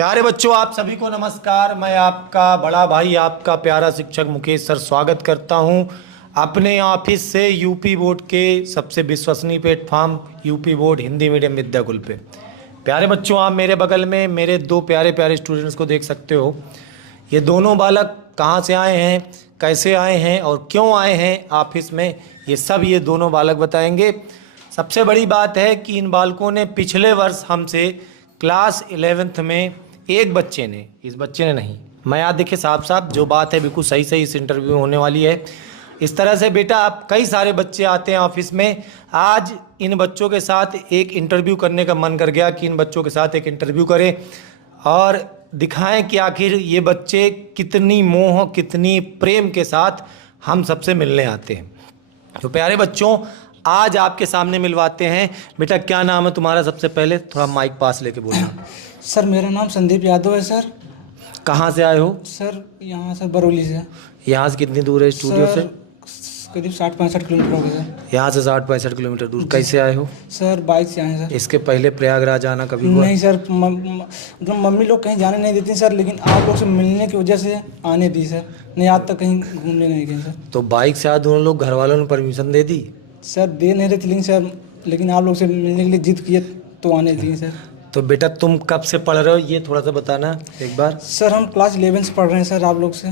प्यारे बच्चों, आप सभी को नमस्कार। मैं आपका बड़ा भाई, आपका प्यारा शिक्षक मुकेश सर स्वागत करता हूं अपने ऑफिस से यूपी बोर्ड के सबसे विश्वसनीय platform UP board Hindi medium Vidyakul पे। प्यारे बच्चों, आप मेरे बगल में मेरे दो प्यारे प्यारे स्टूडेंट्स को देख सकते हो। ये दोनों बालक कहाँ से आए हैं, कैसे आए हैं और क्यों आए हैं ऑफिस में, ये सब ये दोनों बालक बताएंगे। सबसे बड़ी बात है कि इन बालकों ने पिछले वर्ष हमसे क्लास 11th में एक बच्चे ने, इस बच्चे ने नहीं, मैं याद देखिए साफ साफ जो बात है बिल्कुल सही सही इस इंटरव्यू में होने वाली है। इस तरह से बेटा आप कई सारे बच्चे आते हैं ऑफिस में। आज इन बच्चों के साथ एक इंटरव्यू करने का मन कर गया कि इन बच्चों के साथ एक इंटरव्यू करें और दिखाएं कि आखिर ये बच्चे कितनी मोह कितनी प्रेम के साथ हम सबसे मिलने आते हैं। तो प्यारे बच्चों, आज आपके सामने मिलवाते हैं। बेटा क्या नाम है तुम्हारा? सबसे पहले थोड़ा माइक पास लेके बोलना। सर मेरा नाम संदीप यादव है सर। कहाँ से आए हो? सर यहाँ से बरौली से। यहाँ से कितनी दूर है स्टूडियो से? करीब 60-65 किलोमीटर हो गए सर। यहाँ से 60-65 किलोमीटर दूर। कैसे आए हो? सर बाइक से आए सर। इसके पहले प्रयागराज आना कभी हुआ? नहीं सर, मतलब मम्मी लोग कहीं जाने नहीं देती सर, लेकिन आप लोग से मिलने की वजह से आने दी सर। नहीं आज तक कहीं घूमने नहीं गए सर। तो बाइक से आज दोनों लोग घर वालों ने परमिशन दे दी? सर दे नहीं रहे थे, लेकिन सर लेकिन आप लोग से मिलने के लिए जिद किए तो आने दिए सर। तो बेटा तुम कब से पढ़ रहे हो ये थोड़ा सा बताना एक बार। सर हम क्लास 11 से पढ़ रहे हैं सर आप लोग से।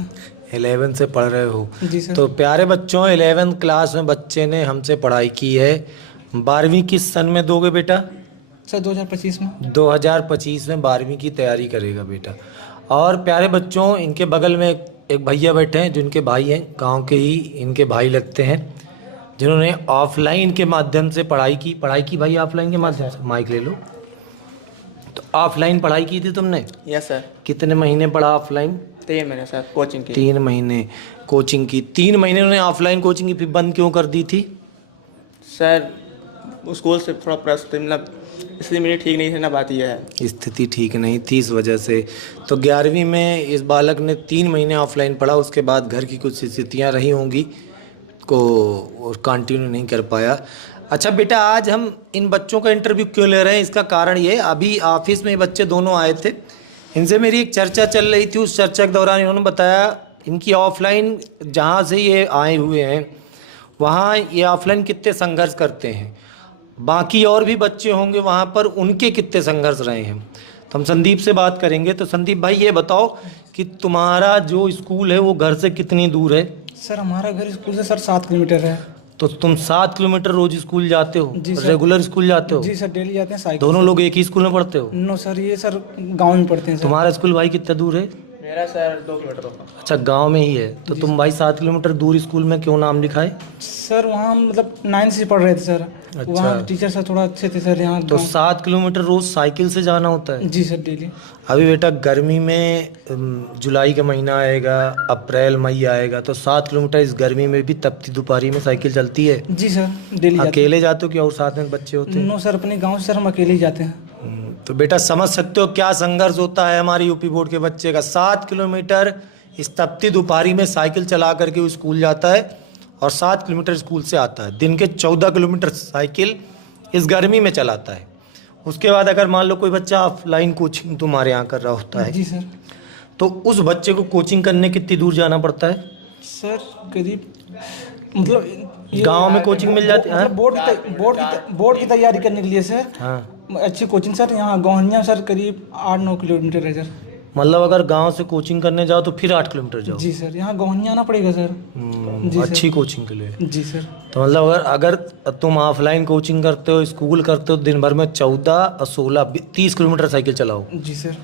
11 से पढ़ रहे हो? जी सर। तो प्यारे बच्चों, 11th क्लास में बच्चे ने हमसे पढ़ाई की है। 12वीं किस सन में दोगे बेटा? सर 2025 में। 2025 में 12वीं की तैयारी करेगा बेटा। और प्यारे बच्चों, इनके बगल में एक भैया बैठे हैं जिनके भाई हैं, गांव के ही इनके भाई लगते हैं, जिन्होंने ऑफलाइन के माध्यम से पढ़ाई की भाई ऑफलाइन के माध्यम से। माइक ले लो। तो ऑफलाइन पढ़ाई की थी तुमने? Yes sir. कितने महीने पढ़ा ऑफलाइन? 3 महीने सर कोचिंग की। 3 महीने कोचिंग की। 3 महीने उन्होंने ऑफलाइन कोचिंग की फिर बंद क्यों कर दी थी? सर स्कूल से थोड़ा परिस्थिति मतलब इसलिए मेरी ठीक नहीं थी ना, बात यह है। स्थिति ठीक नहीं थी इस वजह से। तो 11वीं में इस बालक ने 3 महीने ऑफलाइन पढ़ा, उसके बाद घर की कुछ स्थितियाँ रही होंगी को और कंटिन्यू नहीं कर पाया। अच्छा बेटा, आज हम इन बच्चों का इंटरव्यू क्यों ले रहे हैं, इसका कारण ये, अभी ऑफिस में बच्चे दोनों आए थे, इनसे मेरी एक चर्चा चल रही थी। उस चर्चा के दौरान इन्होंने बताया इनकी ऑफलाइन जहाँ से ये आए हुए हैं वहाँ ये ऑफलाइन कितने संघर्ष करते हैं, बाकी और भी बच्चे होंगे वहाँ पर, उनके कितने संघर्ष रहे हैं। तो हम संदीप से बात करेंगे। तो संदीप भाई ये बताओ कि तुम्हारा जो स्कूल है वो घर से कितनी दूर है? सर हमारा घर स्कूल से सर 7 किलोमीटर है। तो तुम 7 किलोमीटर रोज स्कूल जाते हो? जी सर। रेगुलर स्कूल जाते हो? जी सर, डेली जाते हैं साइकिल। दोनों लोग एक ही स्कूल में पढ़ते हो? नो सर, ये सर गांव में पढ़ते हैं सर। तुम्हारा स्कूल भाई कितना दूर है? मेरा सर 2 किलोमीटर होगा। अच्छा, गांव में ही है। तो तुम भाई 7 किलोमीटर दूर स्कूल में क्यों नाम लिखाए? सर वहाँ मतलब 9 से पढ़ रहे थे सर। अच्छा। वहाँ टीचर सर थोड़ा अच्छे थे सर यहाँ। तो 7 किलोमीटर रोज साइकिल से जाना होता है? जी सर, डेली। अभी बेटा गर्मी में जुलाई का महीना आएगा, अप्रैल मई आएगा, तो 7 किलोमीटर इस गर्मी में भी तपती दोपहरी में साइकिल चलती है? जी सर, डेली अकेले जाते हो क्या और साथ में बच्चे होते हैं? नो सर, अपने गाँव से सर हम अकेले ही जाते हैं। तो बेटा समझ सकते हो क्या संघर्ष होता है हमारे यूपी बोर्ड के बच्चे का। 7 किलोमीटर इस तपती दोपहरी में साइकिल चला करके वो स्कूल जाता है और 7 किलोमीटर स्कूल से आता है। दिन के 14 किलोमीटर साइकिल इस गर्मी में चलाता है। उसके बाद अगर मान लो कोई बच्चा ऑफलाइन कोचिंग तुम्हारे यहाँ कर रहा होता है, जी सर, तो उस बच्चे को कोचिंग करने कितनी दूर जाना पड़ता है? सर करीब मतलब गांव में कोचिंग मिल जाती है? मतलब बोर्ड की तैयारी करने के लिए सर। हाँ, अच्छी कोचिंग सर यहाँ गोहनिया सर करीब 8-9 किलोमीटर है सर। मतलब अगर गांव से कोचिंग करने जाओ तो फिर 8 किलोमीटर जाओ? जी सर, यहाँ गोहनिया आना पड़ेगा सर। जी अच्छी सर। कोचिंग के लिए? जी सर। तो मतलब अगर तुम ऑफलाइन कोचिंग करते हो, स्कूल करते हो, दिन भर में 14 और 16 30 किलोमीटर साइकिल चलाओ? जी सर।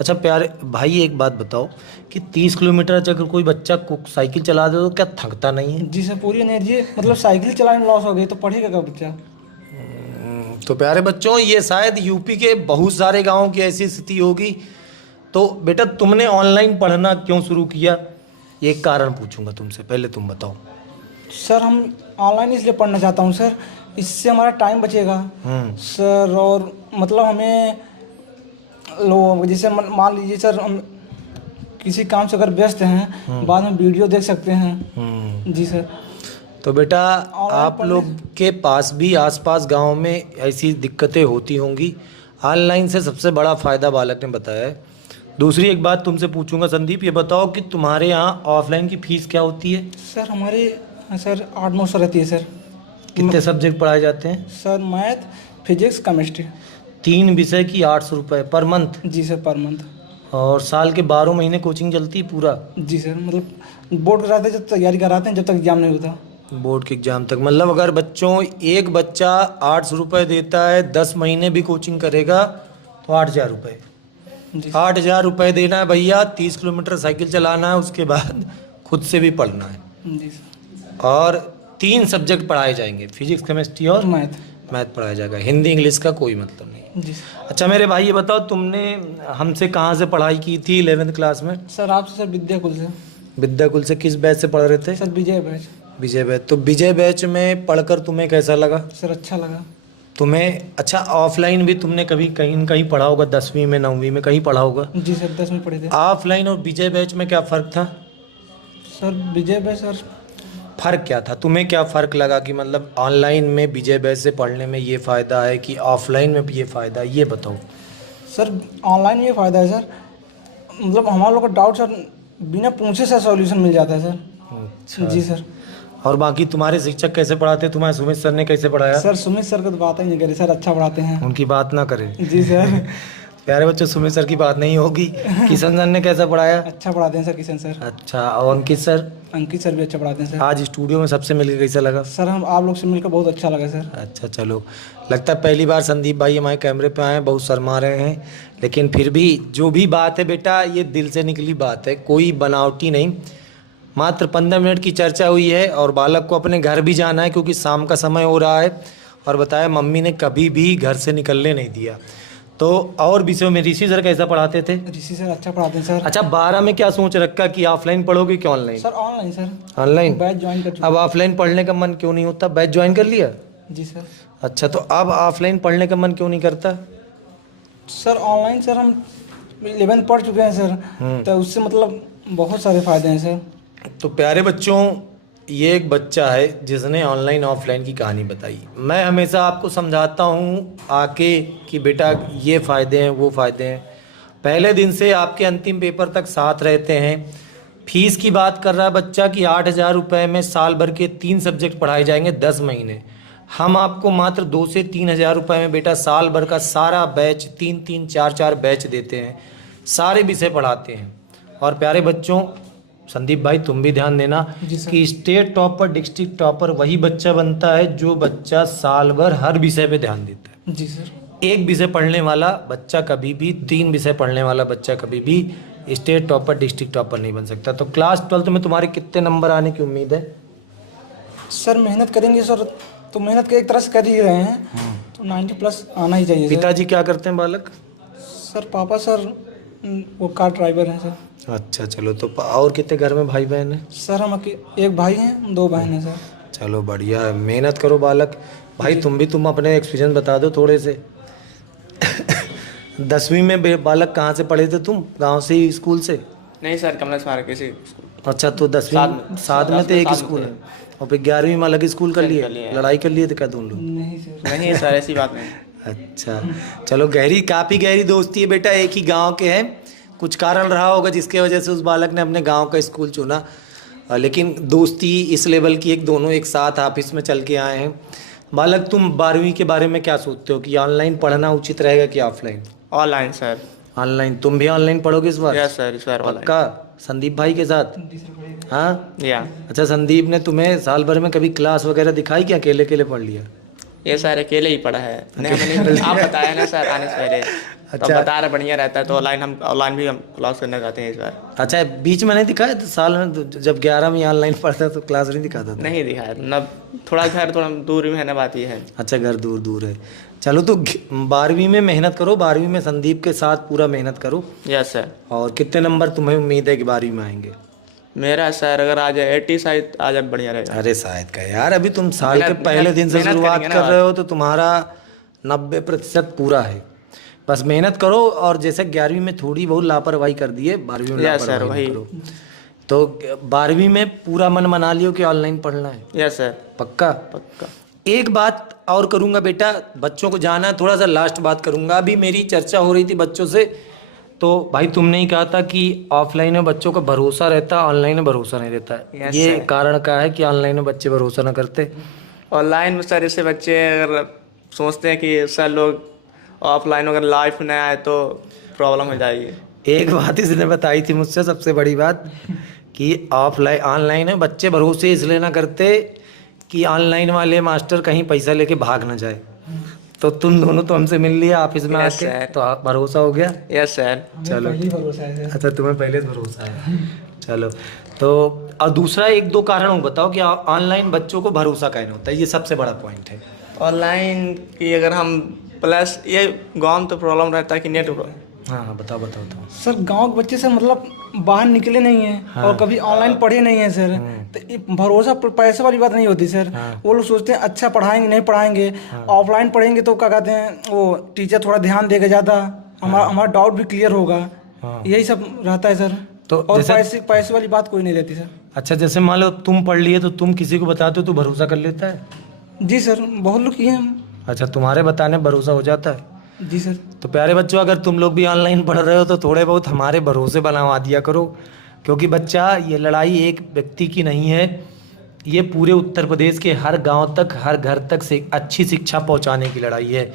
अच्छा प्यारे भाई, एक बात बताओ कि 30 किलोमीटर अगर कोई बच्चा साइकिल चला दे तो क्या थकता नहीं है? जी सर, पूरी एनर्जी मतलब साइकिल चलाने में लॉस हो गई तो पढ़ेगा क्या बच्चा? तो प्यारे बच्चों, ये शायद यूपी के बहुत सारे गाँव की ऐसी स्थिति होगी। तो बेटा तुमने ऑनलाइन पढ़ना क्यों शुरू किया, ये कारण पूछूंगा तुमसे, पहले तुम बताओ। सर हम ऑनलाइन इसलिए पढ़ना चाहता हूँ सर, इससे हमारा टाइम बचेगा सर। और मतलब हमें लोग जैसे मान लीजिए सर, हम किसी काम से अगर व्यस्त हैं बाद में वीडियो देख सकते हैं। जी सर। तो बेटा आप लोग के पास भी आसपास गांव में ऐसी दिक्कतें होती होंगी। ऑनलाइन से सबसे बड़ा फ़ायदा बालक ने बताया है दूसरी एक बात तुमसे पूछूंगा संदीप, ये बताओ कि तुम्हारे यहाँ ऑफलाइन की फीस क्या होती है? सर हमारी सर 800-900 रहती है सर। कितने सब्जेक्ट पढ़ाए जाते हैं? Sir math, physics, chemistry. 3 विषय की 800 रुपये पर मंथ? जी सर, पर मंथ। और साल के 12 महीने कोचिंग चलती है पूरा? जी सर, मतलब बोर्ड कराते जब तैयारी कराते हैं, जब तक एग्जाम नहीं होता। बोर्ड के एग्जाम तक, मतलब अगर बच्चों एक बच्चा 800 रुपये देता है, 10 महीने भी कोचिंग करेगा तो 8000 रुपये। जी 8000 रुपये देना है भैया, 30 किलोमीटर साइकिल चलाना है, उसके बाद खुद से भी पढ़ना है। जी सर। और 3 सब्जेक्ट पढ़ाए जाएंगे, फिजिक्स, केमिस्ट्री और मैथ पढ़ाया जाएगा। हिंदी इंग्लिश का कोई मतलब नहीं। जी सर। अच्छा मेरे भाई ये बताओ, तुमने हमसे कहाँ से पढ़ाई की थी 11th क्लास में? सर आपसे सर विद्याकुल से। विद्याकुल से? किस बैच से पढ़ रहे थे? सर विजय बैच। विजय बैच। तो विजय बैच में पढ़कर तुम्हें कैसा लगा? सर अच्छा लगा। तुम्हें अच्छा ऑफलाइन भी तुमने कभी कहीं न कहीं पढ़ा होगा, 10वीं में 9वीं में कहीं पढ़ा होगा? जी सर, 10 में पढ़े थे। ऑफलाइन और विजय बैच में क्या फ़र्क था? सर विजय बैच सर, फ़र्क क्या था? तुम्हें क्या फ़र्क लगा कि मतलब ऑनलाइन में विजय बैच से पढ़ने में ये फ़ायदा है कि ऑफलाइन में भी ये फ़ायदा है, ये बताओ। सर ऑनलाइन में ये फ़ायदा है सर, मतलब हमारा लोग का डाउट सर बिना पूछे सर सॉल्यूशन मिल जाता है सर। अच्छा। जी सर। और बाकी तुम्हारे शिक्षक कैसे पढ़ाते? तुम्हारे सुमित सर ने कैसे पढ़ाया? सर सुमित सर का तो बात ही नहीं करें सर, अच्छा पढ़ाते हैं। उनकी बात ना करें। जी सर। प्यारे बच्चों, सुमित सर की बात नहीं होगी। किशन सर ने कैसा पढ़ाया? अच्छा पढ़ाते हैं सर किशन सर। अच्छा, और अंकित सर? अंकित सर भी अच्छा पढ़ाते हैं सर। आज स्टूडियो में सबसे मिलकर कैसा लगा? सर हम आप लोग से मिलकर बहुत अच्छा लगा सर। अच्छा चलो, लगता है पहली बार संदीप भाई हमारे कैमरे पे आए हैं, बहुत शर्मा रहे हैं, लेकिन फिर भी जो भी बात है बेटा, ये दिल से निकली बात है, कोई बनावटी नहीं। मात्र 15 मिनट की चर्चा हुई है और बालक को अपने घर भी जाना है क्योंकि शाम का समय हो रहा है। और बताया मम्मी ने कभी भी घर से निकलने नहीं दिया। तो और विषयों में ऋषि सर कैसा पढ़ाते थे? ऋषि सर अच्छा पढ़ाते हैं सर। अच्छा, 12 में क्या सोच रखा कि ऑफलाइन पढ़ोगे कि online? Sir online sir. Online? Batch join कर चुका। अब ऑफलाइन पढ़ने का मन क्यों नहीं होता? बैच ज्वाइन कर लिया? जी सर। अच्छा, तो अब ऑफलाइन पढ़ने का मन क्यों नहीं करता? सर ऑनलाइन सर हम 11th पढ़ चुके हैं सर, तो उससे मतलब बहुत सारे फ़ायदे हैं सर। तो प्यारे बच्चों, ये एक बच्चा है जिसने ऑनलाइन ऑफलाइन की कहानी बताई। मैं हमेशा आपको समझाता हूँ आके कि बेटा ये फ़ायदे हैं, वो फ़ायदे हैं। पहले दिन से आपके अंतिम पेपर तक साथ रहते हैं। फीस की बात कर रहा है बच्चा कि 8000 रुपये में साल भर के 3 सब्जेक्ट पढ़ाए जाएंगे 10 महीने। हम आपको मात्र 2 से 3000 रुपये में बेटा साल भर का सारा बैच, 3-3, 4-4 बैच देते हैं, सारे विषय पढ़ाते हैं। और प्यारे बच्चों, संदीप भाई तुम भी ध्यान देना कि स्टेट टॉपर, डिस्ट्रिक्ट टॉपर वही बच्चा बनता है जो बच्चा साल भर हर विषय पे ध्यान देता है। जी सर। एक विषय पढ़ने वाला बच्चा कभी भी, 3 विषय पढ़ने वाला बच्चा कभी भी स्टेट टॉपर, डिस्ट्रिक्ट टॉपर नहीं बन सकता। तो क्लास 12th में तुम्हारे कितने नंबर आने की उम्मीद है? सर मेहनत करेंगे सर, तो मेहनत के एक तरह से कर ही रहे हैं, तो 90+ आना ही चाहिए सर। पिताजी क्या करते हैं बालक? सर पापा सर वो कार ड्राइवर हैं सर। अच्छा चलो, तो और कितने घर में भाई बहन हैं? सर हम एक भाई हैं, 2 बहन हैं सर। चलो बढ़िया है, मेहनत करो बालक। भाई तुम अपने एक्सपीरियंस बता दो थोड़े से। 10वीं में बालक कहाँ से पढ़े थे तुम? गांव से ही, स्कूल से? नहीं सर, कमलेश मार्ग किसी स्कूल। अच्छा, तो 10वीं साथ में थे, एक स्कूल है, और फिर 11वीं में अलग स्कूल कर लिए? लड़ाई कर लिए थे क्या तुम लोग? नहीं सर। नहीं सर, ऐसी बात नहीं। अच्छा चलो, काफ़ी गहरी दोस्ती है बेटा, एक ही गांव के हैं। कुछ कारण रहा होगा जिसके वजह से उस बालक ने अपने गांव का स्कूल चुना, लेकिन दोस्ती इस लेवल की, एक दोनों एक साथ ऑफिस में चल के आए हैं। बालक तुम 12वीं के बारे में क्या सोचते हो कि ऑनलाइन पढ़ना उचित रहेगा कि ऑफलाइन? Online sir. ऑनलाइन? तुम भी ऑनलाइन पढ़ोगे इस बार? यस सर, इस बार ऑनलाइन। पक्का संदीप भाई के साथ? हाँ या अच्छा, संदीप ने तुम्हें साल भर में कभी क्लास वगैरह दिखाई क्या, अकेले अकेले पढ़ लिया? ये सर अकेले ही पढ़ा है। नहीं मैंने आप बताया ना सर आने से पहले, तो बता रहे बढ़िया रहता है, तो ऑनलाइन भी हम क्लास करना चाहते हैं इस बार। अच्छा, बीच में नहीं दिखाया तो साल में जब 11 में ऑनलाइन पढ़ता तो क्लास नहीं दिखाता था? नहीं दिखाया ना, थोड़ा घर थोड़ा दूर में है ना, बात ये है। अच्छा, घर दूर दूर है। चलो तो 12वीं में मेहनत करो, 12वीं में संदीप के साथ पूरा मेहनत करो। Yes sir. और कितने नंबर तुम्हें उम्मीद है कि 12वीं में आएंगे? मेरा सर अगर आ जाए 80 शायद आ जाए, बढ़िया रहेगा। अरे शायद का यार, अभी तुम साल के पहले दिन से शुरुआत कर रहे हो तो तुम्हारा 90% पूरा है। बस मेहनत करो, और जैसे 11वीं में थोड़ी बहुत लापरवाही कर दी है, 12वीं में लापरवाही करो। तो 12वीं में पूरा मन बना लियो कि ऑनलाइन पढ़ना है? Yes sir. पक्का? पक्का। एक बात और करूंगा बेटा, बच्चों को जाना है, थोड़ा सा लास्ट बात करूंगा। अभी मेरी चर्चा हो रही थी बच्चों से, तो भाई तुमने ही कहा था कि ऑफलाइन में बच्चों का भरोसा रहता है, ऑनलाइन में भरोसा नहीं रहता है। Yes, ये sir. कारण क्या है कि ऑनलाइन में बच्चे भरोसा ना करते? ऑनलाइन में सर इससे बच्चे अगर सोचते हैं कि सर लोग ऑफलाइन अगर लाइफ में आए तो प्रॉब्लम हो जाएगी। एक बात इसने बताई थी मुझसे सबसे बड़ी बात कि ऑफलाइन ऑनलाइन में बच्चे भरोसे इसलिए ना करते कि ऑनलाइन वाले मास्टर कहीं पैसा लेके भाग ना जाए। तो तुम दोनों तो हमसे मिल लिया ऑफिस में Yes, आके, sir. तो भरोसा हो गया। Yes sir. चलो पहले ही भरोसा है सर। अच्छा, तुम्हें पहले से भरोसा है। चलो, तो और दूसरा एक दो कारण बताओ कि ऑनलाइन बच्चों को भरोसा कहना होता है, ये सबसे बड़ा पॉइंट है। ऑनलाइन की अगर हम प्लस ये गाँव में तो प्रॉब्लम रहता है कि नेट। हाँ बताओ बताओ बताओ। सर गांव के बच्चे सर मतलब बाहर निकले नहीं हैं हाँ। और कभी ऑनलाइन पढ़े नहीं हैं सर, तो ये भरोसा पैसे वाली बात नहीं होती सर। हाँ। वो लोग सोचते हैं अच्छा पढ़ाएंगे नहीं पढ़ाएंगे, ऑफलाइन पढ़ेंगे तो क्या कहते हैं वो टीचर थोड़ा ध्यान देगा ज़्यादा, हमारा डाउट भी क्लियर होगा, हाँ। यही सब रहता है सर। तो और जैसे पैसे वाली बात कोई नहीं रहती सर। अच्छा, जैसे मान लो तुम पढ़ लिए तो तुम किसी को बताते हो तो भरोसा कर लेता है? जी सर, बहुत लोग किए हैं। अच्छा, तुम्हारे बताने भरोसा हो जाता है? जी सर। तो प्यारे बच्चों, अगर तुम लोग भी ऑनलाइन पढ़ रहे हो तो थोड़े बहुत हमारे भरोसे बनवा दिया करो, क्योंकि बच्चा ये लड़ाई एक व्यक्ति की नहीं है, ये पूरे उत्तर प्रदेश के हर गांव तक, हर घर तक से अच्छी शिक्षा पहुंचाने की लड़ाई है।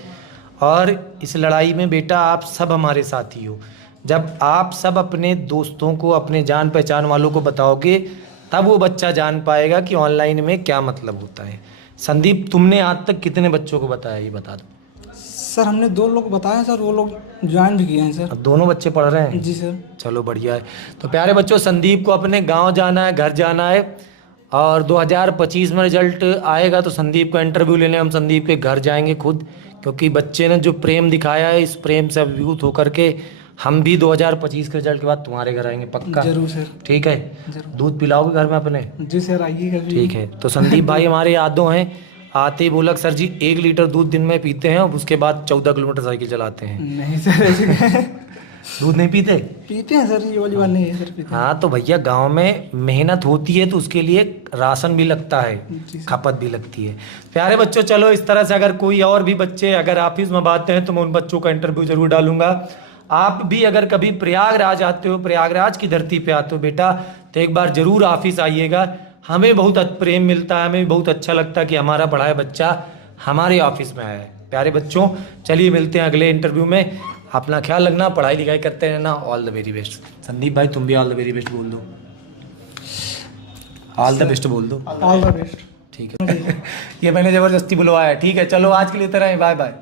और इस लड़ाई में बेटा आप सब हमारे साथी हो। जब आप सब अपने दोस्तों को, अपने जान पहचान वालों को बताओगे, तब वो बच्चा जान पाएगा कि ऑनलाइन में क्या मतलब होता है। संदीप, तुमने आज तक कितने बच्चों को बताया, ये बता दो। सर हमने 2 लोग बताया सर, वो लोग ज्वाइन भी किए हैं सर। अब दोनों बच्चे पढ़ रहे हैं? जी सर। चलो बढ़िया है। तो प्यारे बच्चों, संदीप को अपने गांव जाना है, घर जाना है, और 2025 में रिजल्ट आएगा तो संदीप का इंटरव्यू लेने हम संदीप के घर जाएंगे खुद, क्योंकि बच्चे ने जो प्रेम दिखाया है, इस प्रेम से अभिभूत होकर के हम भी 2025 के रिजल्ट के बाद तुम्हारे घर आएंगे पक्का। जरूर सर। ठीक है? दूध पिलाओगे घर में अपने? जी सर, आइएगा। ठीक है। तो संदीप भाई हमारे यादों हैं, आते ही बोला सर जी 1 लीटर दूध दिन में पीते हैं, और उसके बाद 14 किलोमीटर साइकिल चलाते हैं। नहीं सर, ऐसे दूध नहीं पीते? पीते हैं सर, ये वाली बात नहीं है सर, पीते हैं। हाँ, तो भैया गांव में मेहनत होती है तो उसके लिए राशन भी लगता है, जी सर। खपत भी लगती है। प्यारे बच्चों, चलो इस तरह से अगर कोई और भी बच्चे अगर ऑफिस में बातें हैं तो मैं उन बच्चों का इंटरव्यू जरूर डालूंगा। आप भी अगर कभी प्रयागराज आते हो, प्रयागराज की धरती पे आते हो बेटा, तो एक बार जरूर ऑफिस आइएगा। हमें बहुत प्रेम मिलता है, हमें बहुत अच्छा लगता है कि हमारा पढ़ाया बच्चा हमारे ऑफिस में आया है। प्यारे बच्चों, चलिए मिलते हैं अगले इंटरव्यू में। अपना ख्याल रखना, पढ़ाई लिखाई करते रहना। All the very best. Sandeep भाई तुम भी ऑल द वेरी बेस्ट बोल दो। ऑल द बेस्ट बोल दो। All the best. ठीक है। ये मैंने जबरदस्ती बुलवाया है। ठीक है, चलो आज के लिए इतना ही, बाय बाय।